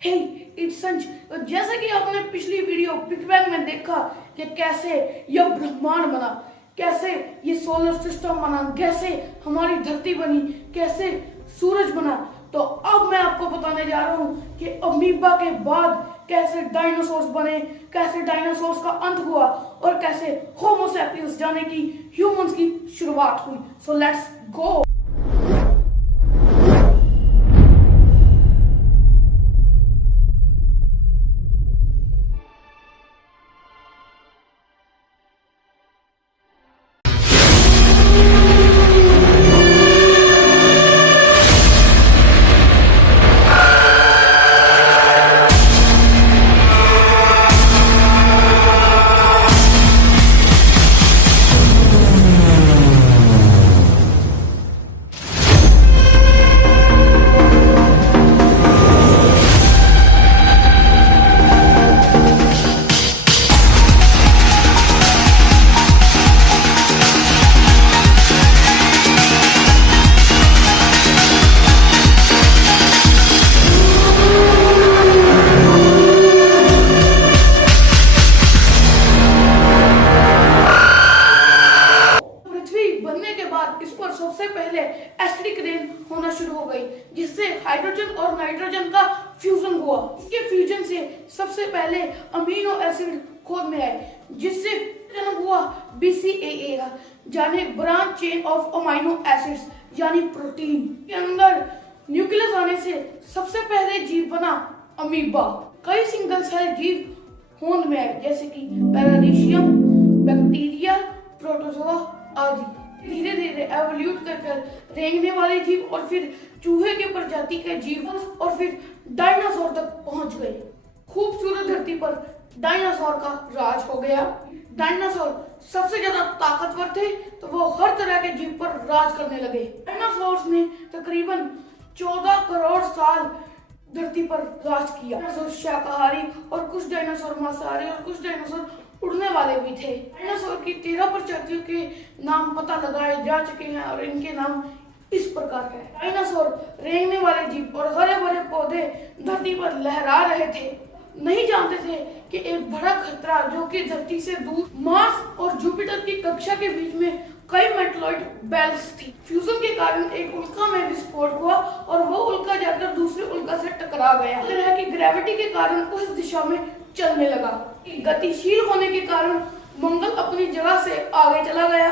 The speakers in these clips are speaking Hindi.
हे इट्स संज। तो जैसा कि आपने पिछली वीडियो बिग बैंग में देखा कि कैसे यह ब्रह्मांड बना, कैसे ये सोलर सिस्टम बना, कैसे हमारी धरती बनी, कैसे सूरज बना, तो अब मैं आपको बताने जा रहा हूँ कि अमीबा के बाद कैसे डायनासोर्स बने, कैसे डायनासोर्स का अंत हुआ और कैसे होमो सैपियंस जाने की ह्यूमंस की शुरुआत हुई। So let's go. इस पर सबसे पहले एसिडिक रेन होना शुरू हो गई, जिससे हाइड्रोजन और नाइट्रोजन का फ्यूजन हुआ। इसके फ्यूजन से सबसे पहले अमीनो एसिड खोज में आए, जिससे जन्म हुआ BCAA का, यानी branch chain of amino acids, यानी प्रोटीन। के अंदर न्यूक्लियस आने से सबसे पहले जीव बना अमीबा। कई सिंगल सेल जीव होंद में आए, जैसे कि पैरामीशियम, बैक्टीरिया, प्रोटोजोआ आदि। धीरे धीरे एवोल्यूट कर रेंगने वाले जीव और फिर चूहे के प्रजाति के जीव और फिर डायनासोर तक पहुंच गए। खूबसूरत धरती पर डायनासोर का राज हो गया। डायनासोर सबसे ज्यादा ताकतवर थे, तो वो हर तरह के जीव पर राज करने लगे। डायनासोर्स ने तकरीबन 14 करोड़ साल धरती पर राज किया। डायनासोर शाकाहारी और कुछ डायनासोर मांसाहारी और कुछ डायनासोर उड़ने वाले भी थे। डायनासोर की 13 प्रजातियों के नाम पता लगाए जा चुके हैं और इनके नाम इस प्रकार है। डायनासोर रेंगने वाले जीव और हरे भरे पौधे धरती पर लहरा रहे थे। नहीं जानते थे कि एक बड़ा खतरा जो कि धरती से दूर मार्स और जुपिटर की कक्षा के बीच में कई मेटलॉइड बेल्ट्स थी। फ्यूजन के कारण एक उल्का में विस्फोट हुआ और वो उल्का जाकर दूसरे उल्का से टकरा गया। तरह की ग्रेविटी के कारण उस दिशा में चलने लगा। गतिशील होने के कारण मंगल अपनी जगह से आगे चला गया।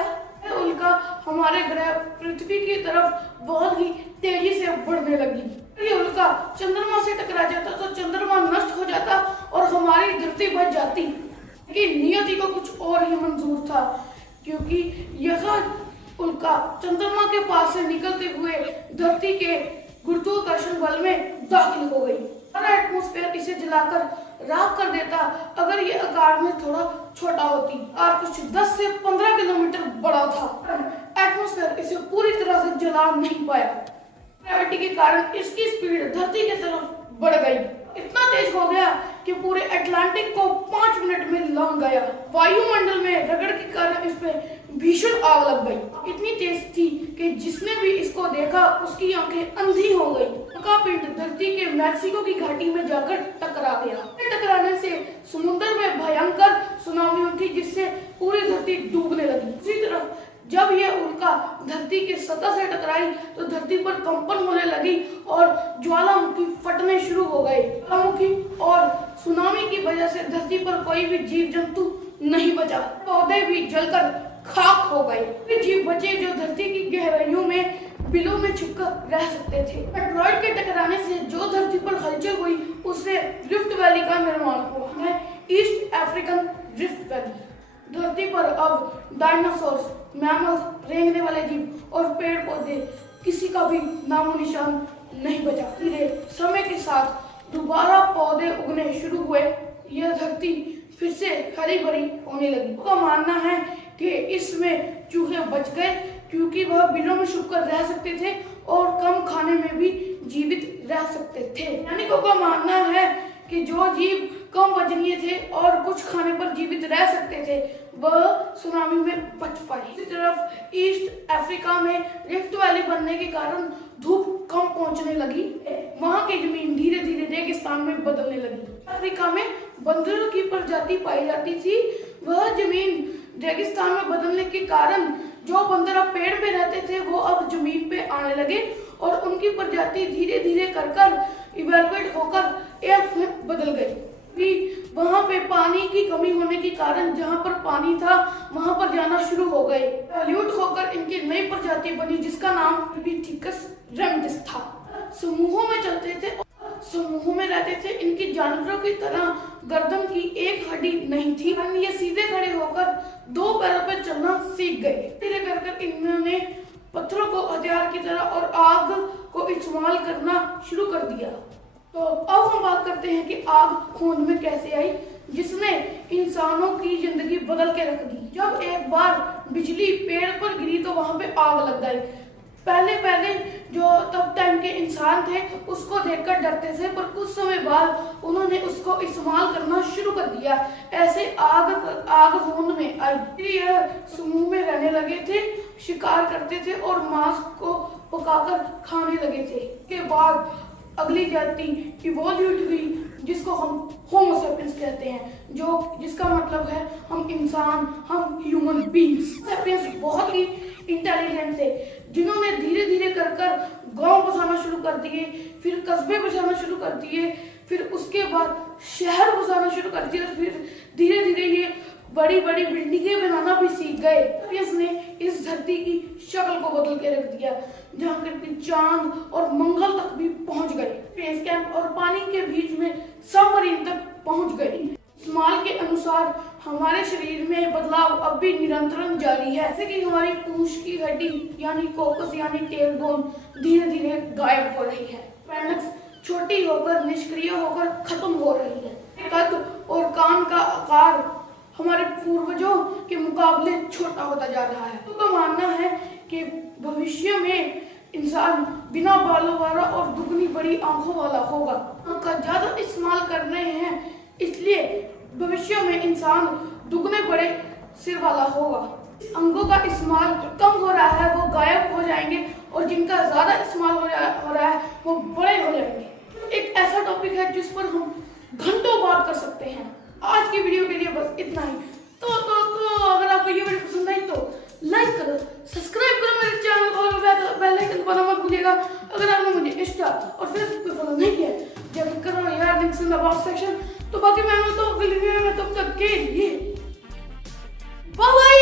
उल्का हमारे ग्रह पृथ्वी की तरफ बहुत ही तेजी से बढ़ने लगी। ये उल्का चंद्रमा से टकरा जाता तो चंद्रमा नष्ट हो जाता और हमारी धरती बच जाती। कि नियति को कुछ और ही मंजूर था, क्योंकि यह उल्का चंद्रमा के पास से निकलते हुए धरती के गुरुत्वाकर्षण बल में दाखिल हो गई। एटमॉस्फेयर इसे जलाकर राख कर देता अगर ये आकार में थोड़ा छोटा होती और कुछ 10 से 15 किलोमीटर बड़ा था। एटमॉस्फेयर इसे पूरी तरह से जला नहीं पाया। ग्रेविटी के कारण इसकी स्पीड धरती की तरफ बढ़ गई। इतना तेज हो गया कि पूरे अटलांटिक को 5 मिनट में लंघ गया। वायुमंडल में रगड़ के कारण इस पे भीषण आग लग गई। इतनी तेज थी कि जिसने भी इसको देखा उसकी आंखें अंधी हो गई। उनका पिंड धरती के मैक्सिको की घाटी में जाकर टकरा गया। टकराने से समुद्र में भयंकर सुनामी उठी, जिससे पूरी धरती डूबने लगी। दूसरी तरफ जब यह उल्का धरती के सतह से टकराई तो धरती पर कंपन होने लगी और ज्वालामुखी फटने शुरू हो गए। ज्वालामुखी और सुनामी की वजह से धरती पर कोई भी जीव जंतु नहीं बचा। पौधे भी जलकर खाक हो गए। जीव बचे जो धरती की गहराइयों में बिलों में छुपकर रह सकते थे। मेटरॉइड के टकराने से जो धरती पर हलचल हुई उससे रिफ्ट वैली का निर्माण हुआ। East African rift valley. धरती पर अब डायनासोर्स, मैमल्स, रेंगने वाले जीव और पेड़ पौधे किसी का भी नामो निशान नहीं बचा। धीरे समय के साथ दोबारा पौधे उगने शुरू हुए। यह धरती फिर से हरी भरी होने लगी। उनका मानना है कि इसमें चूहे बच गए, क्योंकि वह बिलों में छुपकर रह सकते थे और कम खाने में भी जीवित रह सकते थे। वैज्ञानिकों का मानना है कि जो जीव कम वजनीय थे और कुछ खाने पर जीवित रह सकते थे वह सुनामी में बच पाए। इसी तरफ ईस्ट अफ्रीका में रिफ्ट वैली बनने के कारण धूप कम पहुंचने लगी, वहां की जमीन धीरे धीरे रेगिस्तान में बदलने लगी। अफ्रीका में बंदरों की प्रजाति पाई जाती थी, वह जमीन रेगिस्तान में बदलने के कारण जो बंदर अब पेड़ पे रहते थे वो अब जमीन पे आने लगे और उनकी प्रजाति धीरे धीरे कर इवेलुएट होकर एल्फ में बदल गई। वहां पे पानी की कमी होने के कारण जहां पर पानी था वहां पर जाना शुरू हो गए। इवोल्यूट होकर इनकी नई प्रजाति बनी जिसका नाम पिथिकस रेमडिस था। समूहों में चलते थे, समूहों में रहते थे। इनकी जानवरों की तरह गर्दन की एक हड्डी नहीं थी। ये सीधे खड़े होकर दो पैरों पर चलना सीख गए। धीरे कर इन्होंने पत्थरों को हथियार की तरह और आग को इस्तेमाल करना शुरू कर दिया। तो अब हम बात करते हैं कि आग खोज में कैसे आई, जिसने इंसानों की जिंदगी बदल के रख दी। जब एक बार बिजली पेड़ पर गिरी तो वहां पे आग लग गई। पहले जो तब टाइम के इंसान थे उसको देखकर डरते थे, पर कुछ समय बाद उन्होंने उसको इस्तेमाल करना शुरू कर दिया। ऐसे आग होंद में आई। यह समूह में रहने लगे थे, शिकार करते थे और मांस को पकाकर खाने लगे थे। के बाद अगली जाति इवोल्यूट हुई जिसको हम होमो सेपियंस कहते हैं, जिसका मतलब है हम इंसान, हम ह्यूमन बीइंग्स। सेपियंस बहुत ही इंटेलिजेंट थे जिन्होंने धीरे धीरे कर गांव बसाना शुरू कर दिए, फिर कस्बे बसाना शुरू कर दिए, फिर उसके बाद शहर बसाना शुरू कर दिए, फिर धीरे धीरे ये बड़ी बड़ी बिल्डिंगें बनाना भी सीख गए। इसने इस धरती की शक्ल को बदल के रख दिया, जहाँ करके चांद और मंगल तक भी पहुंच गए। स्पेस कैंप और पानी के बीच में सबमरीन तक पहुंच गए। इस्तेमाल के अनुसार हमारे शरीर में बदलाव अब भी निरंतर जारी है, जैसे कि हमारी पूंछ की हड्डी यानी कोकस यानी टेल बोन धीरे धीरे गायब हो रही है। अपेंडिक्स छोटी होकर निष्क्रिय होकर खत्म हो रही है। कद और कान का आकार हमारे पूर्वजों के मुकाबले छोटा होता जा रहा है। तो मानना है कि भविष्य में इंसान बिना बालों वाला और दुगनी बड़ी आंखों वाला होगा। उनका ज्यादा इस्तेमाल कर रहे हैं, इसलिए भविष्य में इंसान दुगने बड़े सिर वाला होगा। अंगों का इस्तेमाल कम हो रहा है, वो गायब हो जाएंगे, और जिनका ज्यादा इस्तेमाल हो रहा है वो बड़े हो जाएंगे। एक ऐसा टॉपिक है जिस पर हम घंटों बात कर सकते हैं। आज की वीडियो के लिए बस इतना ही। तो अगर आपको ये वीडियो पसंद आई तो लाइक करो, सब्सक्राइब करो मेरे चैनल और बेल आइकन दबाना मत भूलिएगा। अगर आपने मुझे इंस्टा और फेसबुक पे फॉलो नहीं किया जब करो यार, links in the box section. तो बाकी मैं तो अगली वीडियो में तब तक के लिए बाय बाय।